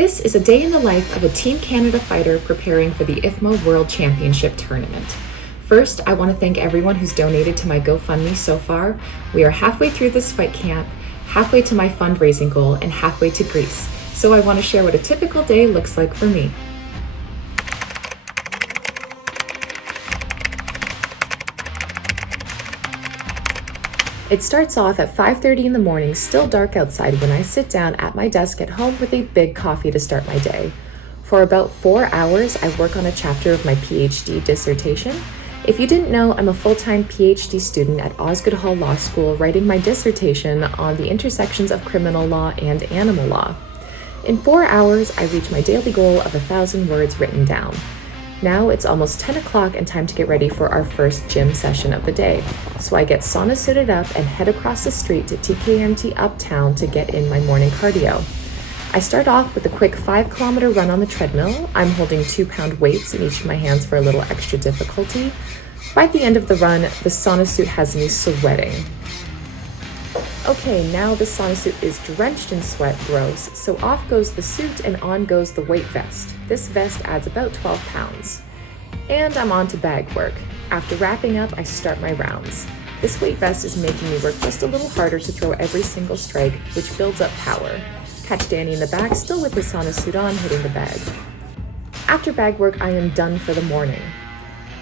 This is a day in the life of a Team Canada fighter preparing for the IFMA World Championship tournament. First, I want to thank everyone who's donated to my GoFundMe so far. We are halfway through this fight camp, halfway to my fundraising goal, and halfway to Greece. So I want to share what a typical day looks like for me. It starts off at 5:30 in the morning, still dark outside, when I sit down at my desk at home with a big coffee to start my day. For about 4 hours, I work on a chapter of my PhD dissertation. If you didn't know, I'm a full-time PhD student at Osgoode Hall Law School, writing my dissertation on the intersections of criminal law and animal law. In 4 hours, I reach my daily goal of 1,000 words written down. Now it's almost 10 o'clock and time to get ready for our first gym session of the day. So I get sauna suited up and head across the street to TKMT Uptown to get in my morning cardio. I start off with a quick 5-kilometer run on the treadmill. I'm holding 2-pound weights in each of my hands for a little extra difficulty. By the end of the run, the sauna suit has me sweating. Okay, now the sauna suit is drenched in sweat, gross, so off goes the suit and on goes the weight vest. This vest adds about 12 pounds. And I'm on to bag work. After wrapping up, I start my rounds. This weight vest is making me work just a little harder to throw every single strike, which builds up power. Catch Danny in the back, still with his sauna suit on, hitting the bag. After bag work, I am done for the morning.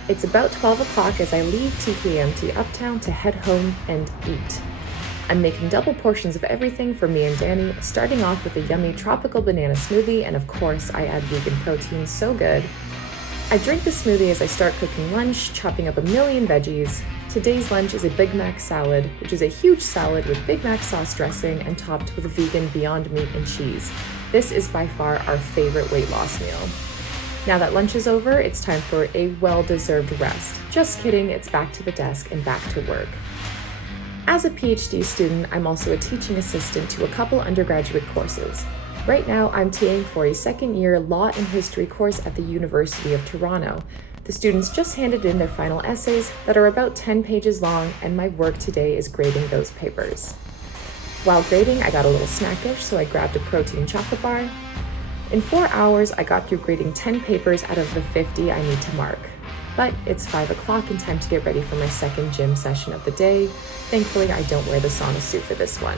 It's about 12 o'clock as I leave TKMT Uptown to head home and eat. I'm making double portions of everything for me and Danny, starting off with a yummy tropical banana smoothie, and of course I add vegan protein, so good. I drink the smoothie as I start cooking lunch, chopping up a million veggies. Today's lunch is a Big Mac salad, which is a huge salad with Big Mac sauce dressing and topped with vegan Beyond Meat and cheese. This is by far our favorite weight loss meal. Now that lunch is over, it's time for a well-deserved rest. Just kidding, it's back to the desk and back to work. As a PhD student, I'm also a teaching assistant to a couple undergraduate courses. Right now, I'm TAing for a second-year Law and History course at the University of Toronto. The students just handed in their final essays that are about 10 pages long, and my work today is grading those papers. While grading, I got a little snackish, so I grabbed a protein chocolate bar. In 4 hours, I got through grading 10 papers out of the 50 I need to mark. But it's 5 o'clock and time to get ready for my second gym session of the day. Thankfully, I don't wear the sauna suit for this one.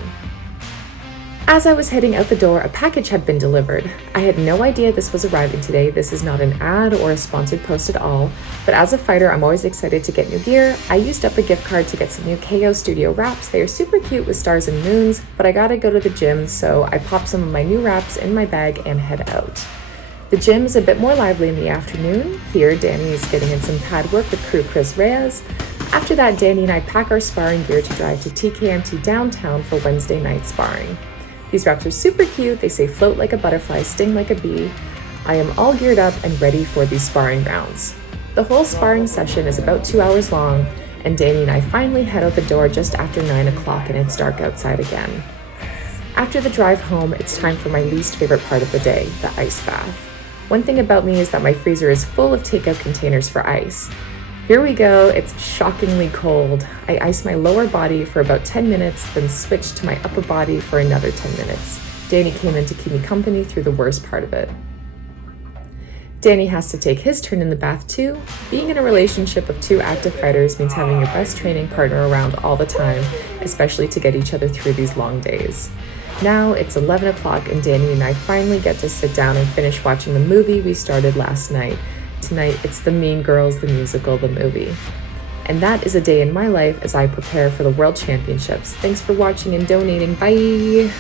As I was heading out the door, a package had been delivered. I had no idea this was arriving today. This is not an ad or a sponsored post at all, but as a fighter, I'm always excited to get new gear. I used up a gift card to get some new KO Studio wraps. They are super cute with stars and moons, but I gotta go to the gym, so I pop some of my new wraps in my bag and head out. The gym is a bit more lively in the afternoon. Here, Danny is getting in some pad work with crew Chris Reyes. After that, Danny and I pack our sparring gear to drive to TKMT downtown for Wednesday night sparring. These wraps are super cute. They say float like a butterfly, sting like a bee. I am all geared up and ready for these sparring rounds. The whole sparring session is about 2 hours long, and Danny and I finally head out the door just after 9 o'clock and it's dark outside again. After the drive home, it's time for my least favorite part of the day, the ice bath. One thing about me is that my freezer is full of takeout containers for ice. Here we go, it's shockingly cold. I ice my lower body for about 10 minutes, then switch to my upper body for another 10 minutes. Danny came in to keep me company through the worst part of it. Danny has to take his turn in the bath too. Being in a relationship of 2 active fighters means having your best training partner around all the time, especially to get each other through these long days. Now it's 11 o'clock and Danny and I finally get to sit down and finish watching the movie we started last night. Tonight it's the Mean Girls, the musical, the movie. And that is a day in my life as I prepare for the World Championships. Thanks for watching and donating. Bye!